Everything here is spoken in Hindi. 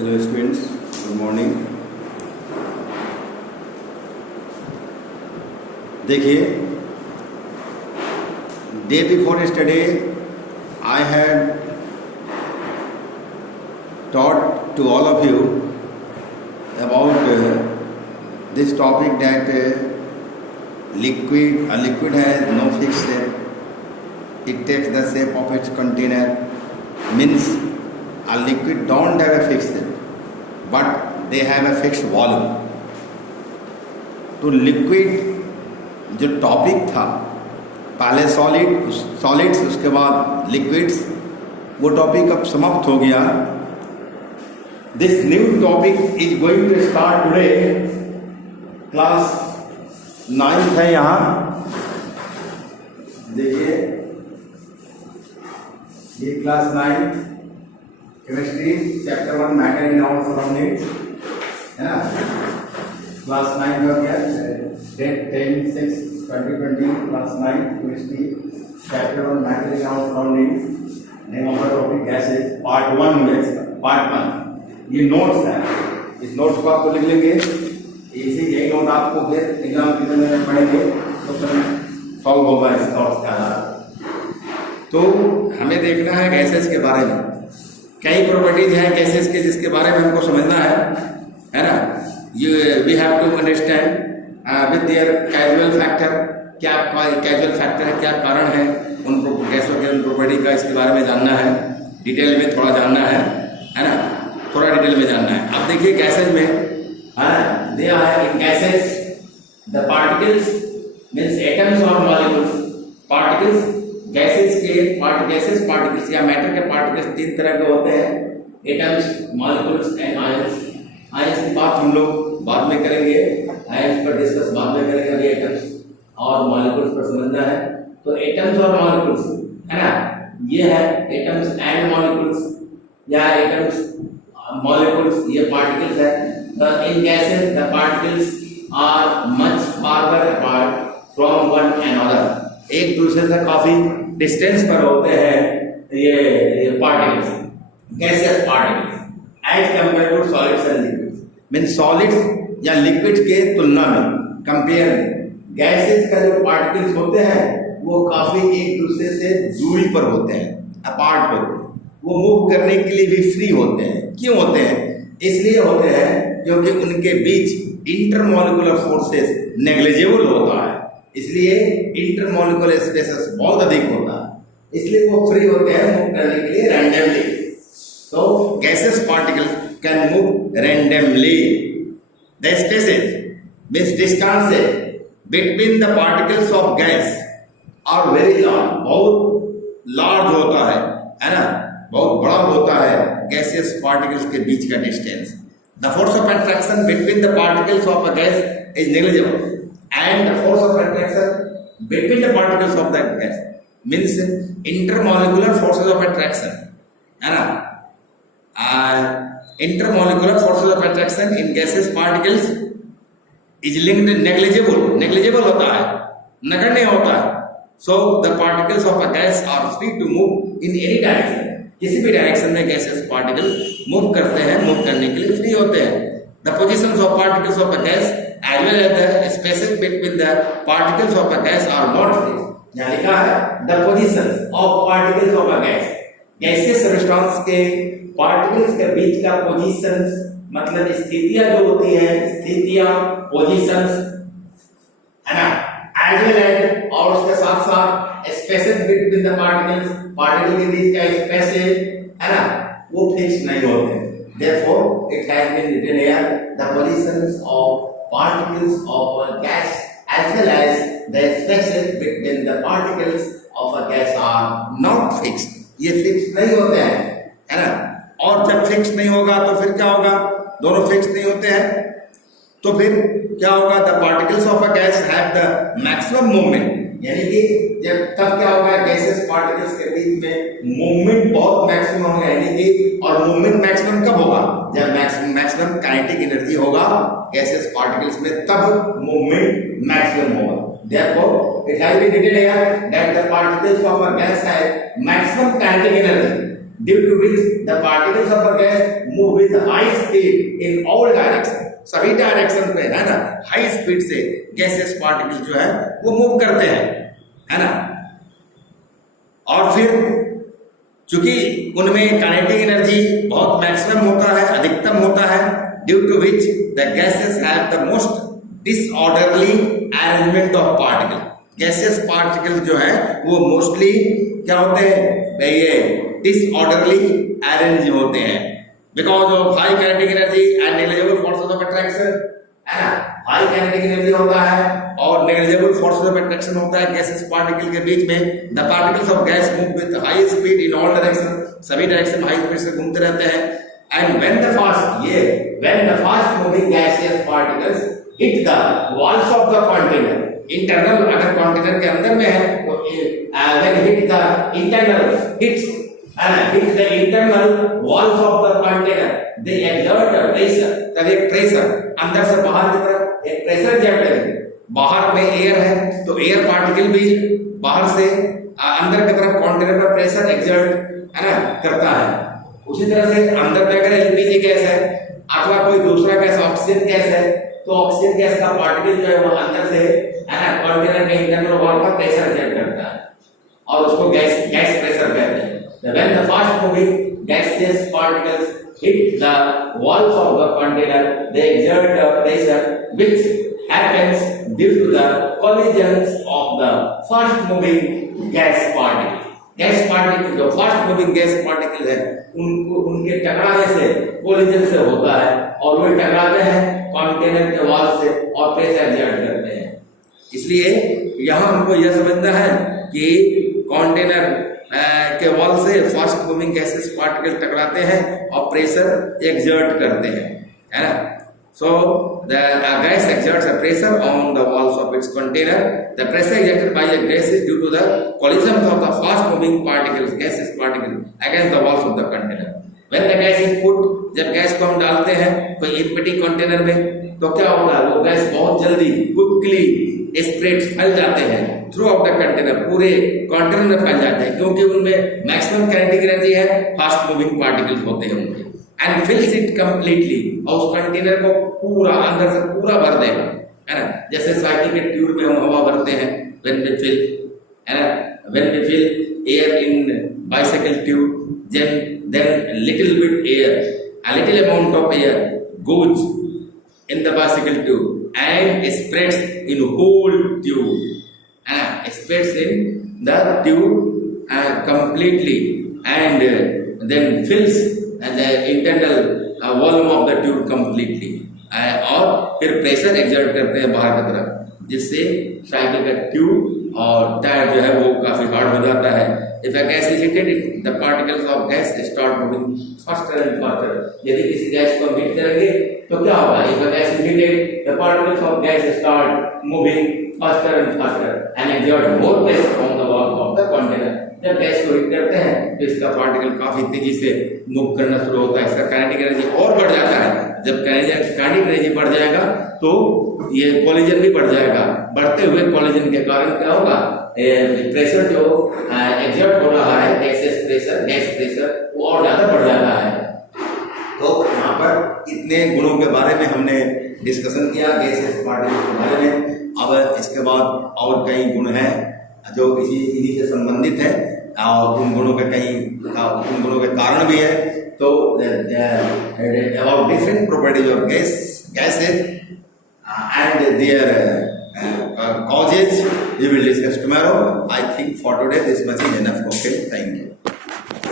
Hello students, good morning. देखिए, day before yesterday I had taught to all of you about this topic that a liquid has no fixed shape. It takes the shape of its container. Means a liquid don't have a fixed shape, but they have a fixed volume. तो लिक्विड जो टॉपिक था, पहले सॉलिड्स उसके बाद लिक्विड्स, वो टॉपिक अब समाप्त हो गया. This new topic is going to start today. Class 9th है यहाँ. देखिए, ये class 9 chemistry chapter 1 matter in our surroundings है ना. क्लास 9 का क्या date 10/6/2020 class 9 chemistry chapter 1 matter in our surroundings. Name of the topic gases part 1 में पार्ट 1. ये नोट्स है, इस नोट्स को आपको लिख लेंगे. इसी यही नोट आपको फिर एग्जाम के समय में पढ़ेंगे तो फिर सॉल्व होगा इस नोट्स का आधार. तो हमें देखना है गैसेस के बारे में. कई प्रॉपर्टीज हैं गैसेस के जिसके बारे में हमको समझना है ना. We have to understand with their causal factor. क्या कैजुअल फैक्टर है, क्या कारण है उन गैसों के, उन प्रॉपर्टी का इसके बारे में जानना है. डिटेल में थोड़ा जानना है ना, थोड़ा डिटेल में जानना है. अब देखिए गैसेज में दिया है in gases the particles means atoms और मॉलिक्यूल्स. पार्टिकल्स गैसेस के पार्टिकल्स या मैटर के पार्टिकल्स 3 तरह के होते हैं. Atoms, molecules and ions. Ions की बात हम लोग बाद में करेंगे, आयंस पर डिस्कस बाद में करेंगे. अभी एटम्स और मॉलिक्यूल्स पर समझना है. तो एटम्स और मॉलिक्यूल्स है ना, ये है एटम्स एंड मॉलिक्यूल्स या एटम्स मॉलिक्यूल्स, ये पार्टिकल्स है. In gases the particles are much farther apart from one another. एक दूसरे से काफी डिस्टेंस पर होते हैं ये particles, gases particles, as compare to solids and liquids. Mean solids या लिक्विड्स के तुलना में, कंपेयर में, गैसेस का जो पार्टिकल्स होते हैं वो काफी एक दूसरे से दूरी पर होते हैं, अपार्ट होते हैं. वो मूव करने के लिए भी फ्री होते हैं. क्यों होते हैं? इसलिए होते हैं क्योंकि उनके बीच इंटरमॉलिक्यूलर फोर्सेस नेग्लिजिबल होता है. इसलिए इंटरमॉलिक्यूलर स्पेसेस बहुत अधिक होता है, इसलिए वो फ्री होते हैं मूव करने के लिए रैंडमली. तो gases particles can move randomly. The spaces means distances between the particles of gas are very large. बहुत लार्ज होता है ना, बहुत बड़ा होता है गैसेस पार्टिकल्स के बीच का distance. The force of attraction between the particles of a gas is negligible and the force of attraction between the particles of that gas means intermolecular forces of attraction है ना. Intermolecular forces of attraction in gaseous particles is linked negligible होता है, नगण्य होता है. So the particles of a gas are free to move in any direction. किसी भी डायरेक्शन में गैसेस पार्टिकल मूव करते हैं, मूव करने के लिए फ्री होते हैं. The positions of particles of a gas as well as the spaces between the particles of a gas are not fixed. यहाँ लिखा है the positions of particles of a gas. Gases substance के पार्टिकल्स के बीच का पोजीशंस मतलब स्थितियां जो होती हैं, स्थितियां, पोजीशंस है ना, as well as और उसके साथ साथ spaces between the particles, particle के बीच का स्पेसेस है ना, वो फिक्स नहीं होते. Therefore, it has been written here the positions of particles of a gas as well as the spaces between the particles of a gas are not fixed. ये फिक्स नहीं होते हैं है ना. और जब फिक्स नहीं होगा तो फिर क्या होगा? दोनों फिक्स नहीं होते हैं तो फिर क्या होगा? The particles of a guys have the maximum movement. यानी कि जब तब क्या होगा? गैसेस पार्टिकल्स के बीच में मूवमेंट बहुत मैक्सिमम होगा. यानी कि और मूवमेंट मैक्सिमम कब होगा? जब मैक्सिमम काइनेटिक एनर्जी होगा गैसेस पार्टिकल्स में, तब मूवमेंट मैक्सिमम होगा. Therefore, it has been written here that the particles of a gas have maximum kinetic energy. due to which the particles of the gas move with high speed in all direction, सभी डायरेक्शन पे, है ना, हाई स्पीड से गैसेस पार्टिकल जो है वो मूव करते हैं, है ना। और फिर चूंकि उनमें काइनेटिक एनर्जी बहुत मैक्सिमम होता है, अधिकतम होता है, due to which the gases have the most disorderly arrangement of particle. Gases particle जो है वो मोस्टली क्या होते हैं, ये डिसऑर्डरली अरेंज होते हैं because of high kinetic energy and negligible forces of attraction, है ना। हाई काइनेटिक एनर्जी होता है और नेग्लिजिबल फोर्सेस ऑफ अट्रैक्शन होता है गैसेस पार्टिकल के बीच में। The particles of gas move with high speed in all direction, सभी डायरेक्शन हाई स्पीड से घूमते रहते हैं। And when the fast moving gaseous particles hit the walls of the container, internal अगर कंटेनर के अंदर में है तो when hit the internal walls of the container they exert the pressure, तब एक प्रेशर अंदर से बाहर की तरफ एक प्रेशर एक्सर्ट करेंगे। बाहर में एयर है तो एयर पार्टिकल भी बाहर से अंदर की तरफ कंटेनर पर प्रेशर एक्सर्ट, है ना, करता है। उसी तरह से अंदर में अगर एलपीजी गैस है अथवा कोई दूसरा गैस ऑक्सीजन गैस है तो ऑक्सीजन गैस का पार्टिकल जो है वो अंदर से, है ना, कंटेनर के इंटरनल वॉल पर प्रेशर एक्सर्ट करता है और उसको गैस प्रेशर कहते हैं। When the fast moving gaseous particles hit the walls of the container, they exert a pressure which happens due to the collisions of the fast moving gas particle. Gas particle जो फास्ट मूविंग गैस पार्टिकल है उनके टकराने से, कोलिजन से होता है और वे टकराते हैं कंटेनर के वॉल से और प्रेशर एक्सर्ट करते हैं। इसलिए यहाँ हमको यह समझना है कि कंटेनर के वॉल से फास्ट मूविंग गैसेस पार्टिकल टकराते हैं और प्रेशर एक्सर्ट करते हैं, है ना। So the gas exerts a pressure on the walls of its container. The pressure exerted by a gas is due to the collisions of the fast moving particles, gaseous particles against the walls of the container. When the gas is put, जब गैस को हम डालते हैं कोई एम्प्टी कंटेनर में तो क्या होता है, वो गैस बहुत जल्दी क्विकली स्प्रेड फैल जाते हैं थ्रू आउट द कंटेनर, पूरे कंटेनर में फैल जाते हैं क्योंकि उनमें मैक्सिमम काइनेटिक एनर्जी है, फास्ट मूविंग पार्टिकल्स होते हैं उनके, एंड फिल्स इट कंप्लीटली, और उस कंटेनर को पूरा अंदर से पूरा भर देगा, है ना। जैसे साइकिल के ट्यूब में हम हवा भरते हैं व्हेन वी फिल, है ना, when we fill air in bicycle tube, then little bit air, a little amount of air goes in the bicycle tube and spreads in whole tube, spreads in the tube completely and then fills the internal volume of the tube completely, और फिर प्रेशर एक्सर्ट करते हैं बाहर की तरफ जिससे साइकिल का ट्यूब और टायर जो है वो काफी हार्ड हो जाता है। If a gas is heated, the particles of gas start moving faster and faster. यदि किसी गैस को हम हीट करेंगे तो क्या होगा? If a gas is heated, the particles of gas start moving faster and faster and exert more pressure on the walls of the container. जब गैस को हीट करते हैं तो इसका पार्टिकल काफी तेजी से मूव करना शुरू होता है, इसका काइनेटिक एनर्जी और बढ़ जाता है। जब काइनेटिक एनर्जी बढ़ जाएगा तो ये कोलिजन भी बढ़ जाएगा। बढ़ते हुए कोलिजन के कारण क्या होगा? प्रेशर जो एक्सर्ट हो रहा है, एक्सेस प्रेशर, गैस प्रेशर, वो और ज्यादा बढ़ जाता है। तो यहाँ पर इतने गुणों के बारे में हमने डिस्कशन किया, गैसेस पार्टिकल्स के बारे में। अब इसके बाद और कई गुण हैं जो इन्हीं से संबंधित है और उन गुणों के कारण भी है। तो about different properties of gases and their causes we will discuss tomorrow. I think for today this much is enough. Okay, thank you.